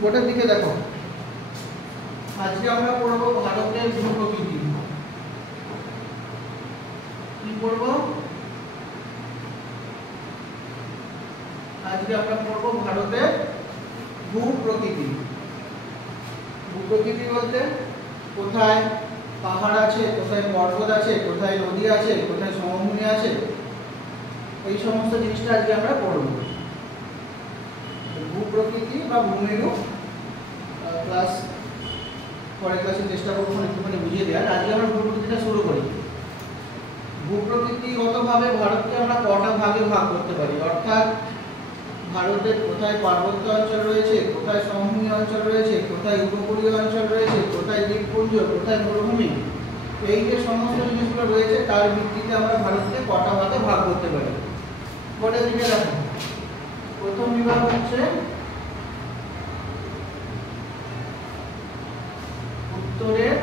বোর্ডের দিকে দেখো, আজকে আমরা পড়ব ভারতের ভূপ্রকৃতি। কি পড়ব? আজকে আমরা পড়ব ভারতের ভূপ্রকৃতি। ভূপ্রকৃতি বলতে কোথায় পাহাড় আছে, কোথায় পর্বত আছে, কোথায় নদী আছে, কোথায় সমভূমি আছে, এই সমস্ত জিনিসটা আজকে আমরা পড়ব। ভূপ্রকৃতি বা ভূমিরূপ ক্লাস পরের ক্লাসে চেষ্টা করবো একটুখানি বুঝিয়ে দেওয়ার। আজকে আমরা ভূপ্রকৃতিটা শুরু করি। ভূপ্রকৃতিগতভাবে ভারতকে আমরা কটা ভাগে ভাগ করতে পারি, অর্থাৎ ভারতের কোথায় পার্বত্য অঞ্চল রয়েছে, কোথায় সমভূমি অঞ্চল রয়েছে, কোথায় উপকূলীয় অঞ্চল রয়েছে, কোথায় দ্বীপপুঞ্জ, কোথায় মরুভূমি, এই যে সমস্ত জিনিসগুলো রয়েছে তার ভিত্তিতে আমরা ভারতকে কটা ভাগে ভাগ করতে পারি। বোর্ডের দিকে দেখো, প্রথম বিভাগ হচ্ছে উত্তরের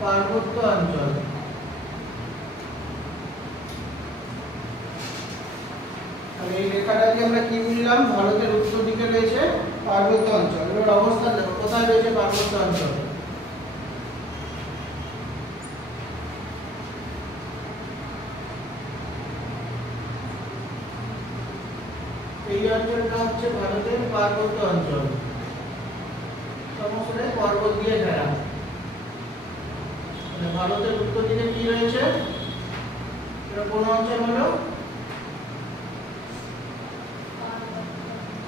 পার্বত্য অঞ্চল। এই রেখাটা দিয়ে আমরা কি বুঝলাম? ভারতের উত্তর দিকে রয়েছে পার্বত্য অঞ্চল। এর অবস্থান দেখো, কোথায় রয়েছে পার্বত্য অঞ্চল? এই অঞ্চলটা হচ্ছে ভারতের পার্বত্য অঞ্চল, সমস্ত পর্বত দিয়ে ঘেরা। ভারতের উত্তর দিকে কি রয়েছে? এটা কোন অঞ্চল হলো?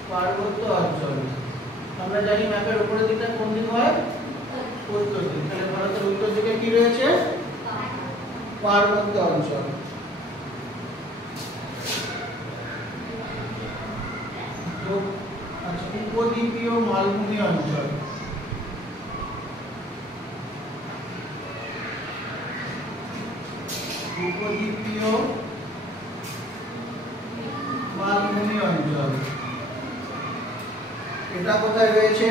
পার্বত্য অঞ্চল। আমরা জানি ম্যাপের উপরের দিকটা কোন দিক হয়? উত্তর দিক। তাহলে ভারতের উত্তর দিকে কি রয়েছে? পার্বত্য অঞ্চল। আচ্ছা, উপদ্বীপীয় মালভূমি অঞ্চল। উপদ্বীপীয় মালভূমি অঞ্চল এটা কোথায় রয়েছে?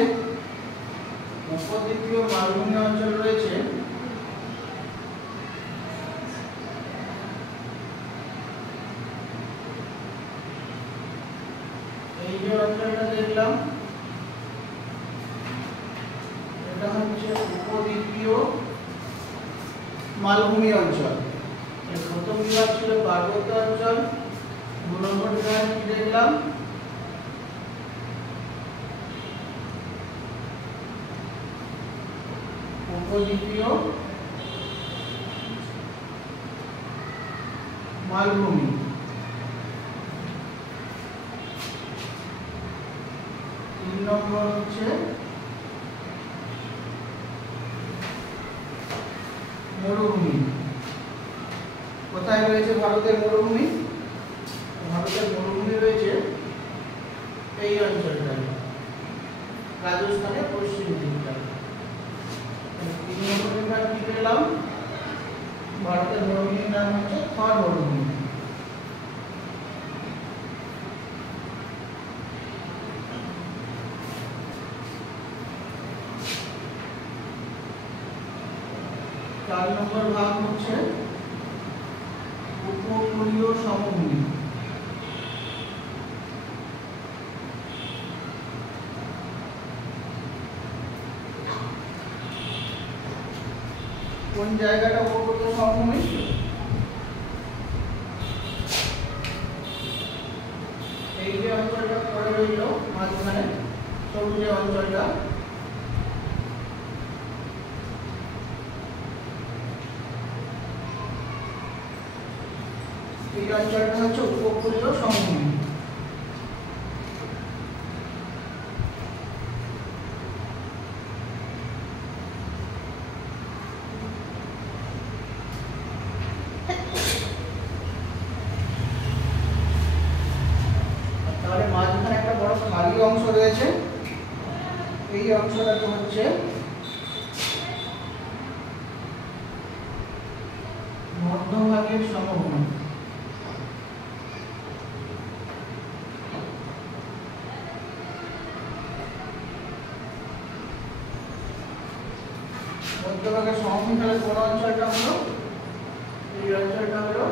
উপদ্বীপীয় মালভূমি অঞ্চল রয়েছে এই যে অঞ্চলটা দেখলাম, এটা হচ্ছে উপদ্বীপীয় মালভূমি অঞ্চল। এর প্রথম বিভাগ ছিল পার্বত্য অঞ্চল। 2 নম্বর বিভাগ কি দেখলাম? উপদ্বীপীয় মালভূমি। 3 নম্বর হচ্ছে মরুভূমি। কোথায় রয়েছে ভারতের মরুভূমি? ভারতের মরুভূমি রয়েছে এই অঞ্চলটায়, রাজস্থানের পশ্চিম দিকটায়। 3 নম্বর বিভাগ কি পেলাম? ভারতের মরুভূমির নাম হচ্ছে থর মরুভূমি। চার নম্বর ভাগ হচ্ছে উপকূলীয় সমভূমি। কোন জায়গাটা উপকূলীয় সমভূমি? এই যে অঞ্চলটা পড়ে রইল মাঝখানে, সবুজ অঞ্চলটা, এই অঞ্চলটা হচ্ছে উপকূলীয় সমভূমি। তাহলে মাঝখানে একটা বড় খালি অংশ রয়েছে, এই অংশটা হচ্ছে মধ্যভাগের সমভূমি। মধ্যভাগের সমভূমি তাহলে কোন অঞ্চলটা হলো? এই অঞ্চলটা হলো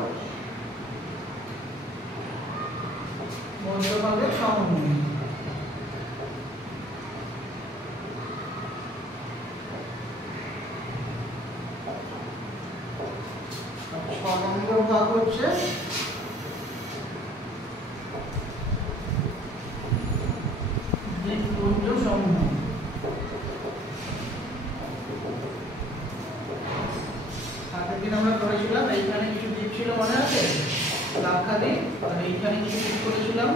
মধ্যভাগের সমভূমি। হচ্ছে দ্বীপপুঞ্জ সমূহ। আগের দিন আমরা করেছিলাম এইখানে কিছু দ্বীপ ছিল মনে আছে, লাক্ষাদ্বীপ, আর এইখানে কিছু দ্বীপ করেছিলাম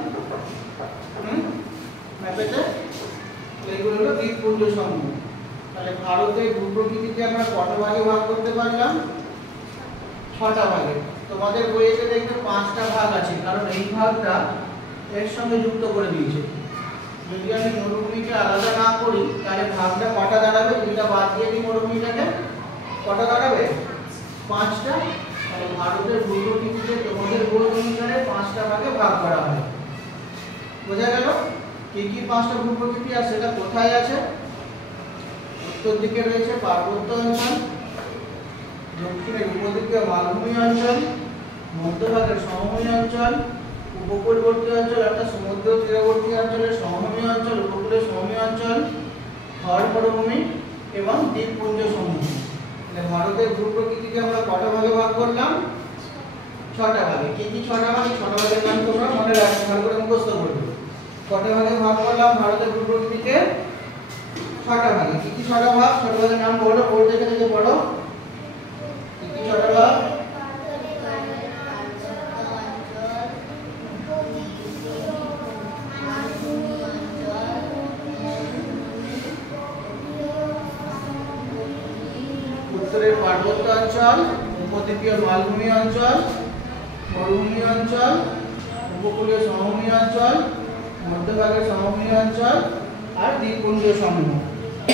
ম্যাপেতে, এইগুলো হলো দ্বীপপুঞ্জ সমূহ। তাহলে ভারতের ভূপ্রকৃতিকে আমরা কত ভাগে ভাগ করতে পারলাম? 6টা ভাগে। তোমাদের বইতে দেখবে 5টা ভাগ আছে, কারণ এই ভাগটা এর সঙ্গে যুক্ত করে দিয়েছে। যদি আমি মরুভূমিকে আলাদা না করি তাহলে ভাগটা কটা দাঁড়াবে? 2টা বাদ দিয়ে দিই মরুভূমিটাকে, কটা দাঁড়াবে? 5টা। তাহলে ভারতের ভূপ্রকৃতিকে তোমাদের বই অনুসারে 5টা ভাগে ভাগ করা হয়। বোঝা গেল কি কি 5টা ভূপ্রকৃতি আর সেটা কোথায় আছে? উত্তর দিকে রয়েছে পার্বত্য অঞ্চল, দক্ষিণে উপদ্বীপীয় মালভূমি অঞ্চল, মধ্যভাগের সমভূমি অঞ্চল, উপকূলবর্তী অঞ্চল অর্থাৎ সমুদ্র তীরবর্তী অঞ্চলের সমভূমি অঞ্চল, উপকূলের সমভূমি অঞ্চল, থর মরুভূমি এবং দ্বীপপুঞ্জ সমূহ। তাহলে ভারতের ভূপ্রকৃতিকে আমরা কটা ভাগে ভাগ করলাম? 6টা ভাগে। কি কি 6টা ভাগ? 6টা ভাগের নাম তোমরা মনে রাখবে, ভালো করে মুখস্থ করবে। কটা ভাগে ভাগ করলাম ভারতের ভূপ্রকৃতিকে? 6টা ভাগে। কি কি 6টা ভাগ? 6টা ভাগের নাম বলো, বোর্ড দেখে দেখে পড়ো। কি কি 6টা ভাগ? উত্তরের পার্বত্য অঞ্চল, উপদ্বীপীয় মালভূমি অঞ্চল, মরুভূমি অঞ্চল, উপকূলীয় সমভূমি অঞ্চল, মধ্যভাগের সমভূমি অঞ্চল আর দ্বীপপুঞ্জ সমূহ।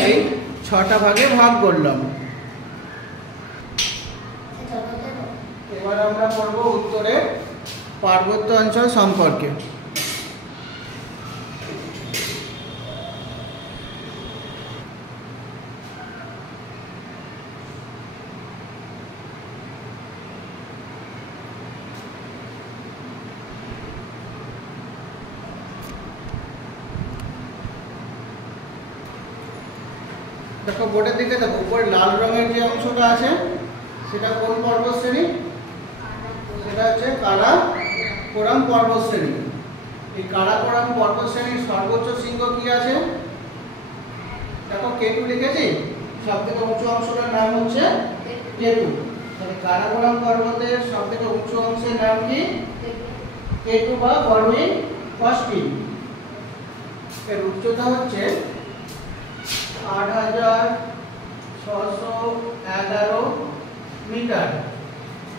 এই 6টা ভাগে ভাগ করলাম। এবার আমরা পড়ব উত্তরের পার্বত্য অঞ্চল সম্পর্কে। দেখো বোর্ডের দিকে দেখো, উপরে লাল রঙের যে অংশটা আছে সেটা কোন পর্বত শ্রেণী? সেটা হচ্ছে কারাকোরাম পর্বত শ্রেণী। এই কারাকোরাম পর্বত শ্রেণীর সর্বোচ্চ শৃঙ্গ কি আছে? দেখো কেটু লিখেছি, সবথেকে উঁচু অংশটার নাম হচ্ছে কেটু। তাহলে কারাকোরাম পর্বতের সবথেকে উঁচু অংশের নাম কি? কেটু বা গড়ওয়িং কস্টি। এর উচ্চতা হচ্ছে ৮৬১১ মিটার।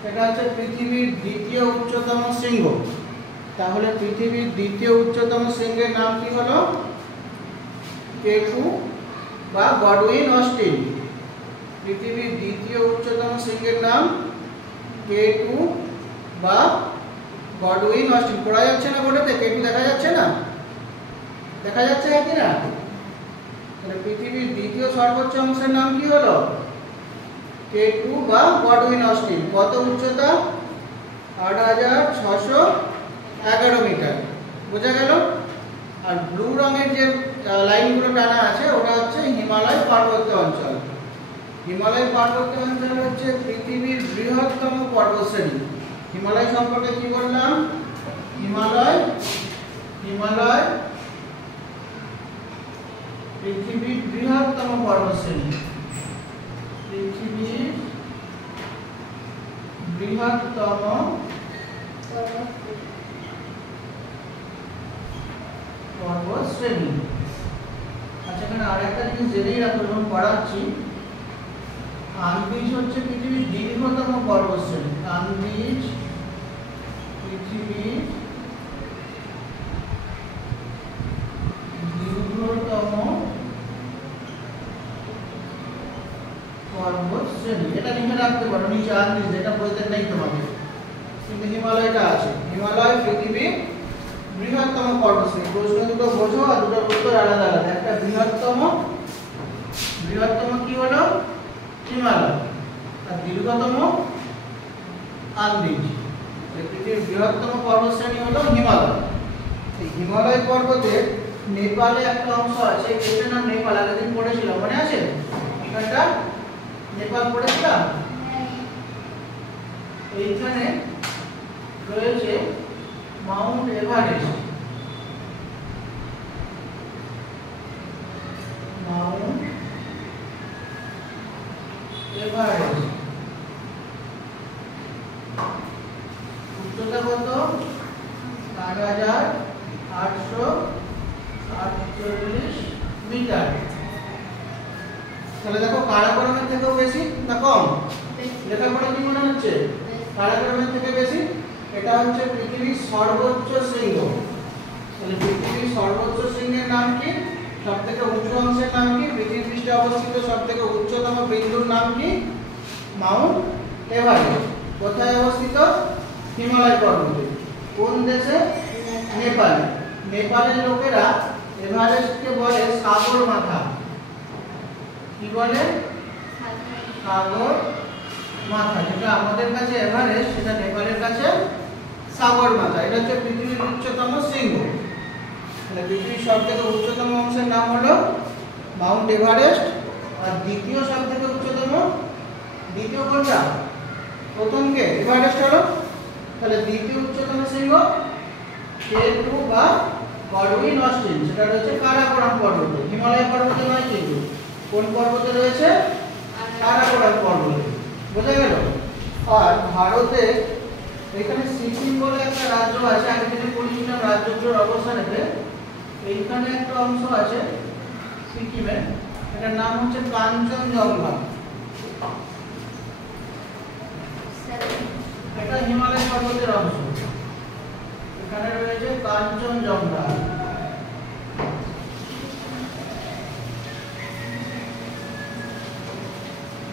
এটা হচ্ছে পৃথিবীর দ্বিতীয় উচ্চতম শৃঙ্গ। তাহলে পৃথিবীর দ্বিতীয় উচ্চতম শৃঙ্গের নাম কি হলো? কেটু বা গডউইন অস্টিন। পৃথিবীর দ্বিতীয় উচ্চতম শৃঙ্গের নাম কেটু বা গডউইন অস্টিন। পড়া যাচ্ছে না বোর্ডেতে? কেটু দেখা যাচ্ছে না? দেখা যাচ্ছে কি না? পৃথিবীর দ্বিতীয় সর্বোচ্চ অংশের নাম কি হলো? কেটু বা গডউইন অস্টিন। কত উচ্চতা? ৮৬১১ মিটার। বোঝা গেল? আর ব্লু রঙের যে লাইনগুলো টানা আছে ওটা হচ্ছে হিমালয় পার্বত্য অঞ্চল। হিমালয় পার্বত্য অঞ্চল হচ্ছে পৃথিবীর বৃহত্তম পর্বতশ্রেণী। হিমালয় সম্পর্কে কি বললাম? হিমালয় পৃথিবীর বৃহত্তম পর্বতশ্রেণী। পৃথিবীর বৃহত্তম পর্বতশ্রেণী। আচ্ছা, এখানে আরেকটা জিনিস জেনেই রাখো, যখন পড়াচ্ছি, আন্দিজ হচ্ছে পৃথিবীর দীর্ঘতম পর্বতশ্রেণী। আন্দিজ পৃথিবীর দীর্ঘতম পর্বতশ্রেণী। এটা লিখে রাখতে পারো নিচে, আন্দিজ, যেটা বলতে নেই তোমাদের, কিন্তু হিমালয়টা আছে। হিমালয় পৃথিবীর বৃহত্তম পর্বতশ্রেণী। প্রশ্ন দুটো বোঝো আর দুটোর উত্তর আলাদা আলাদা। একটা বৃহত্তম কি হলো? হিমালয়। আর দীর্ঘতম আন্দিজ। পৃথিবীর বৃহত্তম পর্বতশ্রেণী হলো হিমালয়। এই হিমালয় পর্বতের নেপালে একটা অংশ আছে, এটার নাম নেপাল। আগের দিন পড়েছিলাম, মনে আছে? এখানটা নেপাল পড়েছিলাম। এইখানে রয়েছে মাউন্ট এভারেস্ট। মাউন্ট এভারেস্ট উচ্চতা কত? 8,848 মিটার। তাহলে দেখো কারাকোরামের থেকেও বেশি না কম? লেখার পরে কি মনে হচ্ছে? কারাকোরামের থেকে বেশি। এটা হচ্ছে পৃথিবীর সর্বোচ্চ শৃঙ্গ। তাহলে পৃথিবীর সর্বোচ্চ শৃঙ্গের নাম কি? সবথেকে উঁচু অংশের নাম কি? পৃথিবীর পৃষ্ঠে অবস্থিত সবথেকে উচ্চতম বিন্দুর নাম কি? Mount Everest. কোথায় অবস্থিত? হিমালয় পর্বতে। কোন দেশে? নেপালে। নেপালের লোকেরা এভারেস্টকে বলে সাগর মাথা। কি বলে? সাগর মাথা। যেটা আমাদের কাছে এভারেস্ট, সেটা নেপালের কাছে সাগর মাথা। এটা হচ্ছে পৃথিবীর উচ্চতম শৃঙ্গ। তাহলে পৃথিবীর সবথেকে উচ্চতম অংশের নাম হলো মাউন্ট এভারেস্ট। আর দ্বিতীয় সবথেকে উচ্চতম, দ্বিতীয় কোনটা? প্রথম কে? এভারেস্ট হলো। তাহলে দ্বিতীয় উচ্চতম শৃঙ্গ K2 বা গডউইন অস্টিন, সেটা রয়েছে কারাকোরাম পর্বতে। হিমালয় পর্বতে নয় কিন্তু। কোন পর্বতে রয়েছে? কারাকোরাম পর্বতে। বোঝা গেল? আর ভারতে এখানে সিকিম বলে একটা রাজ্য আছে। আগে থেকে পড়েছিলাম রাজ্যগুলোর অবস্থানেতে। এইখানে একটা অংশ আছে সিকিমে, এটার নাম হচ্ছে কাঞ্চনজঙ্ঘা। এটা হিমালয় পর্বতের অংশ। এখানে রয়েছে কাঞ্চনজঙ্ঘা।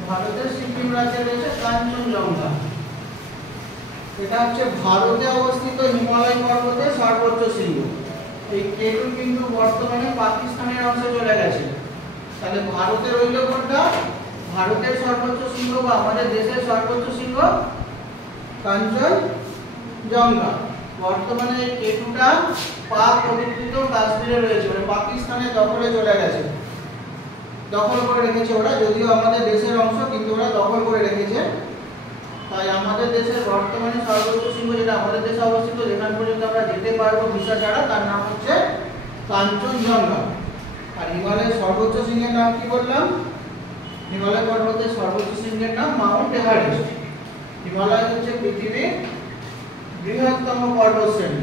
ভারতের সিকিম রাজ্যে রয়েছে কাঞ্চনজঙ্ঘা। এটা হচ্ছে ভারতে অবস্থিত হিমালয় পর্বতের সর্বোচ্চ শৃঙ্গ। এই K2 কিন্তু বর্তমানে পাকিস্তানের অংশে চলে গেছে। তাহলে ভারতের রইল কোনটা? ভারতের সর্বোচ্চ শৃঙ্গ বা আমাদের দেশের সর্বোচ্চ শৃঙ্গ কাঞ্চনজঙ্ঘা। বর্তমানে এই K2টা পাক অধিকৃত কাশ্মীরে রয়েছে, মানে পাকিস্তানের দখলে চলে গেছে। দখল করে রেখেছে ওরা, যদিও আমাদের দেশের অংশ, কিন্তু ওরা দখল করে রেখেছে। তাই আমাদের দেশের বর্তমানে সর্বোচ্চ শৃঙ্গ যেটা আমাদের দেশে অবস্থিত, যেখান পর্যন্ত আমরা যেতে পারবো ভিসা ছাড়া, তার নাম হচ্ছে কাঞ্চনজঙ্ঘা। আর হিমালয়ের সর্বোচ্চ শৃঙ্গের নাম কি বললাম? হিমালয় পর্বতের সর্বোচ্চ শৃঙ্গের নাম মাউন্ট এভারেস্ট। হিমালয় হচ্ছে পৃথিবীর বৃহত্তম পর্বতশ্রেণী।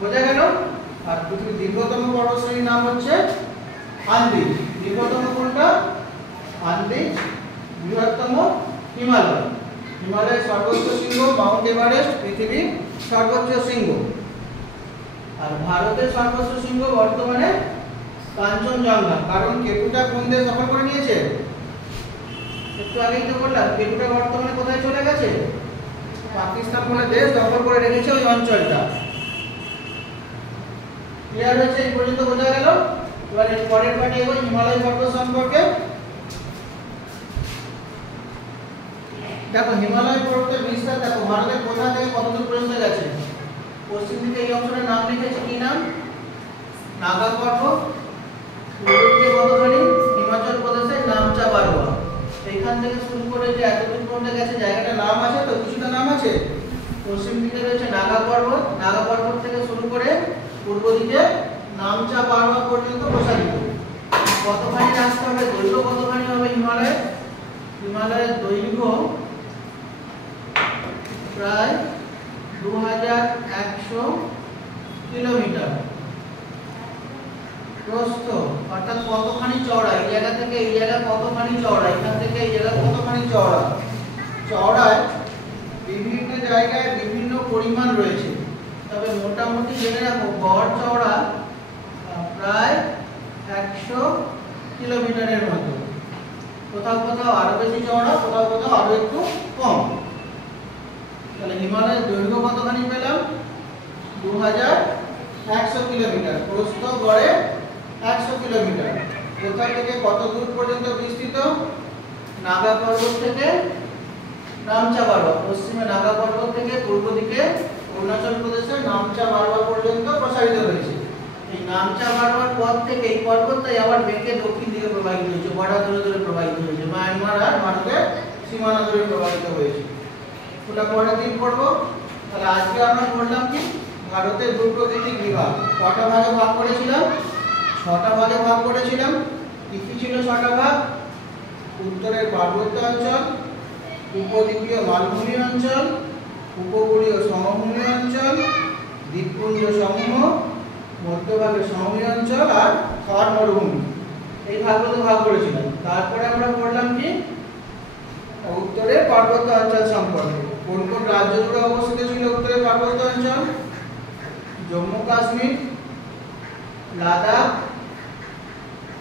বোঝা গেল? আর পৃথিবীর দীর্ঘতম পর্বতশ্রেণীর নাম হচ্ছে আন্দিজ। দীর্ঘতম কোনটা? আন্দিজ। বৃহত্তম হিমালয়। হিমালয়ের সর্বোচ্চ শৃঙ্গ মাউন্ট এভারেস্ট, পৃথিবীর সর্বোচ্চ শৃঙ্গ। আর ভারতের সর্বোচ্চ শৃঙ্গ বর্তমানে কাঞ্চনজঙ্ঘা। কারণ K2টা কোন দেশ দখল করে নিয়েছে? একটু আগেই তো বললাম, K2টা বর্তমানে কোথায় চলে গেছে? পাকিস্তান বলে দেশ দখল করে রেখেছে ওই অঞ্চলটা। ক্লিয়ার হয়েছে? এই পর্যন্ত বোঝা গেল? এবার এর পরের পার্টে এগোই হিমালয় পর্বত সম্পর্কে। দেখো হিমালয় পর্বতের বিস্তার দেখো ভারতের কোথা থেকে কত দূর পর্যন্ত গেছে। পশ্চিম দিকে এই অংশটার নাম লিখেছে কি নাম? নাগা পর্বত। পূর্ব দিকে কতখানি? হিমাচল প্রদেশের নামচা বারোয়া। এইখান থেকে শুরু করে যে এতদূর পর্যন্ত গেছে জায়গাটার নাম আছে তো, কিছুটা নাম আছে। পশ্চিম দিকে রয়েছে নাগা পর্বত। নাগা পর্বত থেকে শুরু করে পূর্ব দিকে নামচা বারোয়া পর্যন্ত প্রসারিত। কতখানি রাস্তা হবে? দৈর্ঘ্য কতখানি হবে হিমালয়ের? হিমালয়ের দৈর্ঘ্য প্রায় 2100 কিলোমিটার। প্রস্থ অর্থাৎ কতখানি চওড়া? এই জায়গা থেকে এই জায়গা কতখানি চওড়া? এখান থেকে এই জায়গা কতখানি চওড়া? চওড়ায় বিভিন্ন জায়গায় বিভিন্ন পরিমাণ রয়েছে, তবে মোটামুটি জেনে রাখো গড় চওড়া প্রায় 100 কিলোমিটারের মতো। কোথাও কোথাও আরো বেশি চওড়া, কোথাও কোথাও আরো একটু কম। তাহলে হিমালয়ের দৈর্ঘ্য কতখানি পেলাম? 2100 কিলোমিটার। প্রস্থ গড়ে 100 কিলোমিটার। কোথা থেকে কত দূর পর্যন্ত বিস্তৃত? নাগা পর্বত থেকে নামচা বারোয়া। পশ্চিমে নাগা পর্বত থেকে পূর্ব দিকে অরুণাচল প্রদেশের নামচা বারোয়া পর্যন্ত প্রসারিত হয়েছে। এই নামচা বারোয়ার পথ থেকে এই পর্বতটাই আবার বেঁকে দক্ষিণ দিকে প্রবাহিত হয়েছে, বর্ডার ধরে ধরে প্রবাহিত হয়েছে, মায়ানমার আর ভারতের সীমানা ধরে প্রবাহিত হয়েছে। ওটা পরের দিন পড়বো। তাহলে আজকে আমরা বললাম কি ভারতের ভূপ্রকৃতিক বিভাগ কটা ভাগে ভাগ করেছিলাম? 6টা ভাগে ভাগ করেছিলাম। কি কি ছিল 6টা ভাগ? উত্তরের পার্বত্য অঞ্চল, উপদ্বীপীয় মালভূমি অঞ্চল, উপকূলীয় সমভূমি অঞ্চল, দ্বীপপুঞ্জ সমূহ, মধ্যভাগের সমভূমি অঞ্চল আর থর মরুভূমি। এই ভাগগুলো ভাগ করেছিলাম। তারপরে আমরা পড়লাম কি উত্তরের পার্বত্য অঞ্চল সম্পর্কে। কোন কোন রাজ্য জুড়ে অবস্থিত ছিল উত্তরের পার্বত্য অঞ্চল? জম্মু কাশ্মীর, লাদাখ,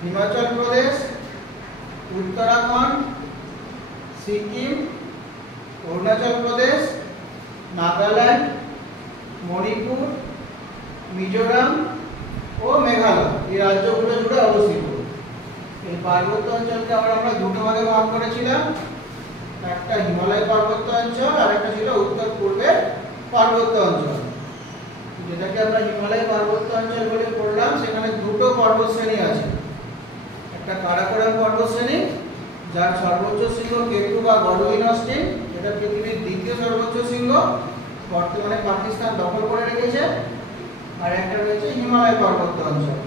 হিমাচল প্রদেশ, উত্তরাখণ্ড, সিকিম, অরুণাচল প্রদেশ, নাগাল্যান্ড, মণিপুর, মিজোরাম ও মেঘালয়। এই রাজ্যগুলো জুড়ে অবস্থিত। এই পার্বত্য অঞ্চলকে আমরা দুটো ভাগে ভাগ করেছিলাম। একটা হিমালয় পার্বত্য অঞ্চল আর একটা ছিল উত্তর পূর্বের পার্বত্য অঞ্চল। যেটাকে আমরা হিমালয় পার্বত্য অঞ্চল বলে পড়লাম, সেখানে দুটো পর্বত শ্রেণী আছে। একটা কারাকোরাম পর্বত শ্রেণী, যার সর্বোচ্চ শৃঙ্গ কেটু বা গডওয়িন অস্টিন, এটা পৃথিবীর দ্বিতীয় সর্বোচ্চ শৃঙ্গ, বর্তমানে পাকিস্তান দখল করে রেখেছে। আর একটা রয়েছে হিমালয় পার্বত্য অঞ্চল।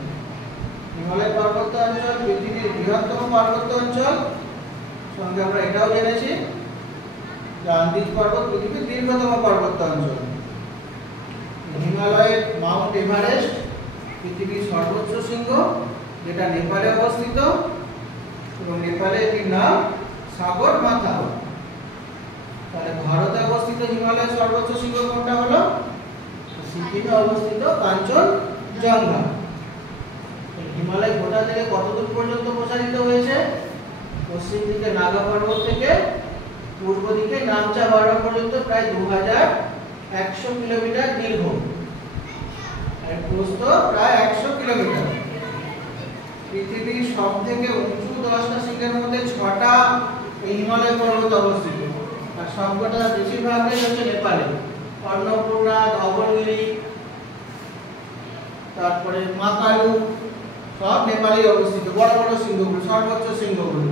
হিমালয় পার্বত্য অঞ্চল পৃথিবীর বৃহত্তম পার্বত্য অঞ্চল। সঙ্গে আমরা এটাও জেনেছি যে আন্দিজ পর্বত পৃথিবীর দীর্ঘতম পার্বত্য অঞ্চল। হিমালয়ের মাউন্ট এভারেস্ট পৃথিবীর সর্বোচ্চ শৃঙ্গ, যেটা নেপালে অবস্থিত, এবং নেপালে এটির নাম সাগরমাথা। তাহলে ভারতে অবস্থিত হিমালয়ের সর্বোচ্চ শৃঙ্গ কোনটা হলো? সিকিমে অবস্থিত কাঞ্চনজঙ্ঘা। হিমালয় গোটা থেকে কত দূর পর্যন্ত প্রসারিত হয়েছে? পশ্চিম দিকে নাগা পর্বত থেকে পূর্ব দিকে নামচা পর্বত পর্যন্ত প্রায় 2100 কিলোমিটার দীর্ঘ, আর প্রস্থ প্রায় 100 কিলোমিটার। পৃথিবীর সবথেকে উঁচু 10টা শৃঙ্গের মধ্যে 6টা এই হিমালয় পর্বত অবস্থিত, আর সবকটা বেশিরভাগটাই হচ্ছে নেপালে। অন্নপূর্ণা, ধবলগিরি, তারপরে মাকালু, সব নেপালে অবস্থিত। বড় বড় শৃঙ্গগুলো, সর্বোচ্চ শৃঙ্গগুলো।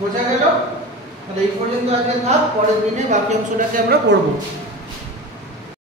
বোঝা গেল? তাহলে এই পর্যন্ত আজকে থাক, পরের দিনে বাকি অংশটাকে আমরা পড়ব।